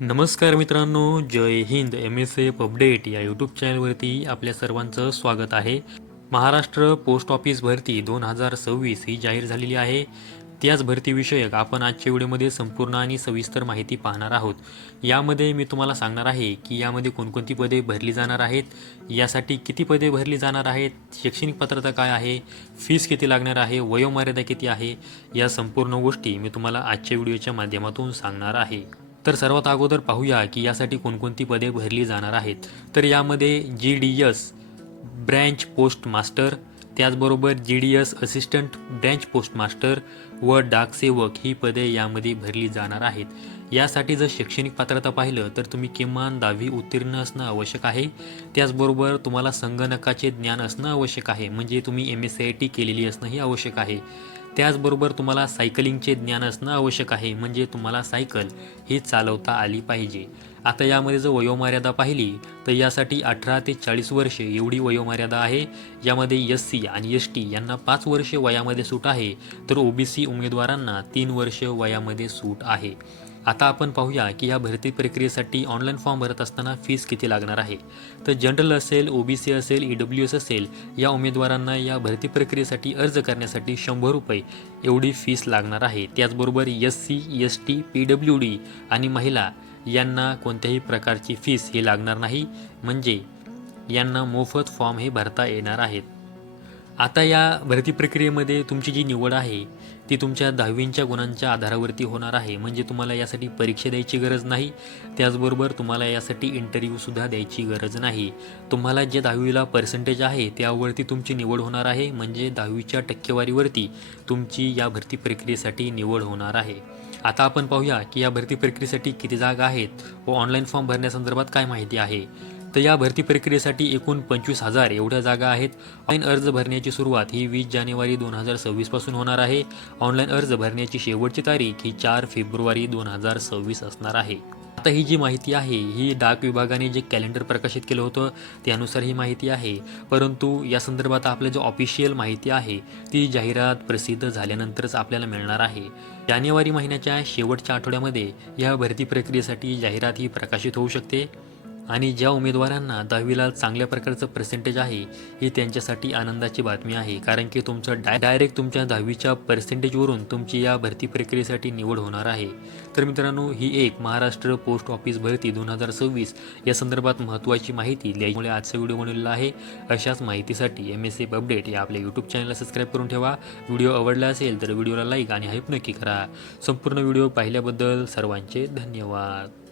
नमस्कार मित्रांनो जय हिंद एम एस एफ अपडेट या यूट्यूब चॅनलवरती आपल्या सर्वांचं स्वागत आहे. महाराष्ट्र पोस्ट ऑफिस भरती दोन हजार सव्वीस ही जाहीर झालेली आहे. त्याच भरतीविषयक आपण आजच्या व्हिडिओमध्ये संपूर्ण आणि सविस्तर माहिती पाहणार आहोत. यामध्ये मी तुम्हाला सांगणार आहे की यामध्ये कोणकोणती पदे भरली जाणार आहेत यासाठी किती पदे भरली जाणार आहेत शैक्षणिक पात्रता काय आहे फीस किती लागणार आहे वयोमर्यादा किती आहे या संपूर्ण गोष्टी मी तुम्हाला आजच्या व्हिडिओच्या माध्यमातून सांगणार आहे. तर सर्वात अगोदर पाहूया की यासाठी कोणकोणती पदे भरली जाणार आहेत. तर यामध्ये G D S branch post master त्याचबरोबर G D S assistant branch post master व डाकसेवक ही पदे यामध्ये भरली जाणार आहेत. यासाठी जर शैक्षणिक पात्रता पाहिलं तर तुम्ही किमान दहावी उत्तीर्ण असणं आवश्यक आहे. त्याचबरोबर तुम्हाला संगणकाचे ज्ञान असणं आवश्यक आहे. म्हणजे तुम्ही M S C I T केलेली असणंही आवश्यक आहे. त्याचबरोबर तुम्हाला सायकलिंगचे ज्ञान असणं आवश्यक आहे म्हणजे तुम्हाला सायकल ही चालवता आली पाहिजे. आता यामध्ये जर वयोमर्यादा पाहिली तर यासाठी अठरा ते चाळीस वर्षे एवढी वयोमर्यादा आहे. यामध्ये एस सी आणि एस टी यांना पाच वर्षे वयामध्ये सूट आहे तर ओबीसी उमेदवारांना तीन वर्ष वयामध्ये सूट आहे. आता आपण पाहूया की या भरती प्रक्रियेसाठी ऑनलाईन फॉर्म भरत असताना फीस किती लागणार आहे. तर जनरल असेल ओबीसी असेल ई डब्ल्यू एस असेल या उमेदवारांना या भरती प्रक्रियेसाठी अर्ज करण्यासाठी शंभर रुपये एवढी फीस लागणार आहे. त्याचबरोबर S C S T P W D आणि महिला यांना कोणत्याही प्रकारची फीस ही लागणार नाही. म्हणजे यांना मोफत फॉर्म हे भरता येणार आहेत. आता या भरती प्रक्रियेमध्ये तुमची जी निवड आहे ती तुमच्या दहावींच्या गुणांच्या आधारावरती होणार आहे. म्हणजे तुम्हाला यासाठी परीक्षा द्यायची गरज नाही. त्याचबरोबर तुम्हाला यासाठी इंटरव्ह्यूसुद्धा द्यायची गरज नाही. तुम्हाला जे दहावीला पर्सेंटेज आहे त्यावरती तुमची निवड होणार आहे. म्हणजे दहावीच्या टक्केवारीवरती तुमची या भरती प्रक्रियेसाठी निवड होणार आहे. आता आपण पाहूया की या भरती प्रक्रियेसाठी किती जागा आहेत व ऑनलाईन फॉर्म भरण्यासंदर्भात काय माहिती आहे. तर या भरती प्रक्रियेसाठी एकूण पंचवीस हजार एवढ्या जागा आहेत. ऑनलाईन अर्ज भरण्याची सुरुवात ही वीस जानेवारी दोन हजार सव्वीसपासून होणार आहे. ऑनलाईन अर्ज भरण्याची शेवटची तारीख ही चार फेब्रुवारी दोन हजार सव्वीस असणार आहे. आता ही जी माहिती आहे ही डाक विभागाने जे कॅलेंडर प्रकाशित केलं होतं त्यानुसार ही माहिती आहे. परंतु या संदर्भात आपलं जो ऑफिशियल माहिती आहे ती जाहिरात प्रसिद्ध झाल्यानंतरच आपल्याला मिळणार आहे. जानेवारी महिन्याच्या शेवटच्या आठवड्यामध्ये या भरती प्रक्रियेसाठी जाहिरात ही प्रकाशित होऊ शकते. आणि ज्या उमेदवारांना दहावीला चांगल्या प्रकारचं पर्सेंटेज आहे ही त्यांच्यासाठी आनंदाची बातमी आहे. कारण की तुमचं डाय डायरेक्ट तुमच्या दहावीच्या पर्सेंटेजवरून तुमची या भरती प्रक्रियेसाठी निवड होणार आहे. तर मित्रांनो ही एक महाराष्ट्र पोस्ट ऑफिस भरती दोन हजार सव्वीस या संदर्भात महत्त्वाची माहिती द्यायमुळे आजचा व्हिडिओ बनवलेला आहे. अशाच माहितीसाठी एम एस एफ अपडेट या आपल्या यूट्यूब चॅनलला सबस्क्राईब करून ठेवा. व्हिडिओ आवडला असेल तर व्हिडिओला लाईक आणि हाईप नक्की करा. संपूर्ण व्हिडिओ पाहिल्याबद्दल सर्वांचे धन्यवाद.